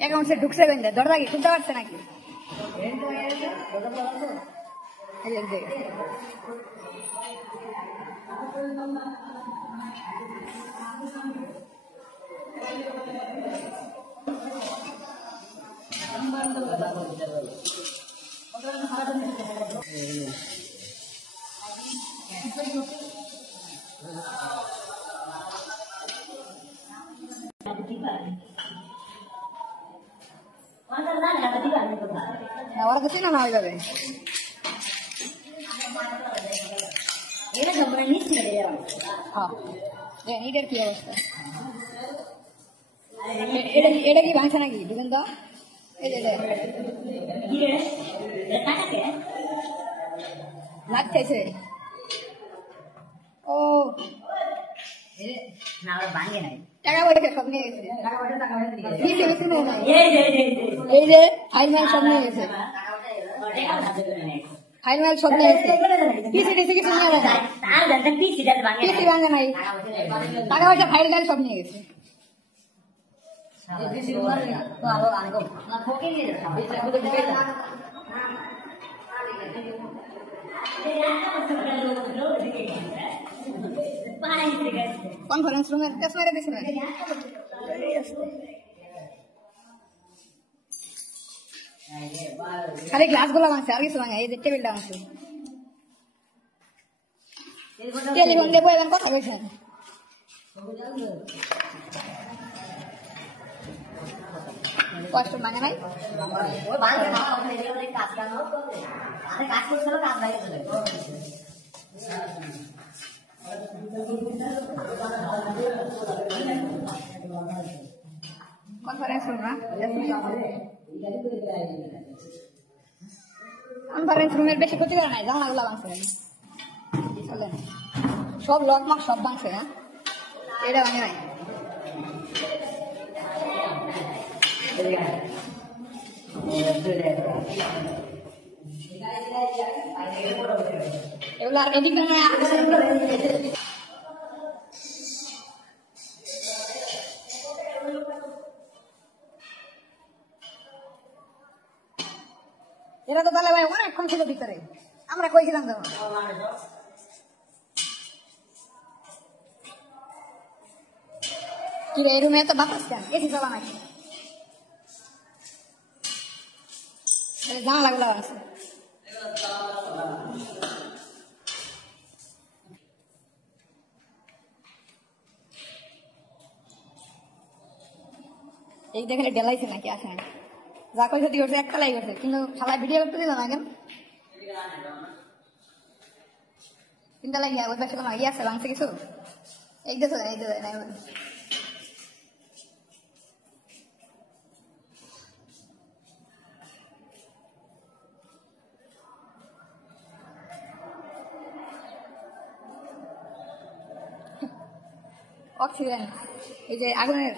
অ্যাকাউন্টে ঢুকছে কেন দরজা কি খুলতে পারছে নাকি ওরা কিছু না হয়ে যাবে এটার কি অবস্থা এটা কি ভাঙছে নাকি বুঝলেন তো লাগতেছে ও টাকা পয়সা সব নিয়ে গেছে এই যে ফাইল মাইল সব নিয়ে গেছে ফাইল মাইল সব নিয়ে গেছে পিসি টিসি কিছু নিয়ে গেছে পিসি ভাঙে নাই টাকা পয়সা ফাইল টাইল সব নিয়ে গেছে কনফারেন্স রুমের কাছে মেরে দিয়েছে না খালি গ্লাস গুলা ভাঙছে আর কিছু ভাঙে এই যে টেবিলটা ভাঙছে টেলিফোন দিয়ে বলবেন কথা বলছেন কষ্ট মানে ভাই কনফারেন্স রুম না কনফারেন্স রুমের বেশি ক্ষতি করে নাই জানাগুলা ভাঙছে সব লক মাক সব ভাঙছে হ্যাঁ এটা ভাঙে নাই এগুলো আর এদিক এরা তো তাহলে ভাই অনেকক্ষণ ছিল ভিতরে আমরা কইছিলাম তো কি রে এই রুমে এত বাতাস কেন এসি চালা নাকি জানা লাগলো আছে এই দেখলে ডেলাইছে নাকি আসে নাকি যা কই ক্ষতি করছে একটা লাই করছে কিন্তু সবাই ভিডিও করতে দিল না কেন চিন্তা লাগিয়া ওই পাশে কোনো ইয়ে আছে ভাঙছে কিছু এই দেখো এই দেখো অক্সিজেন এই যে আগুনের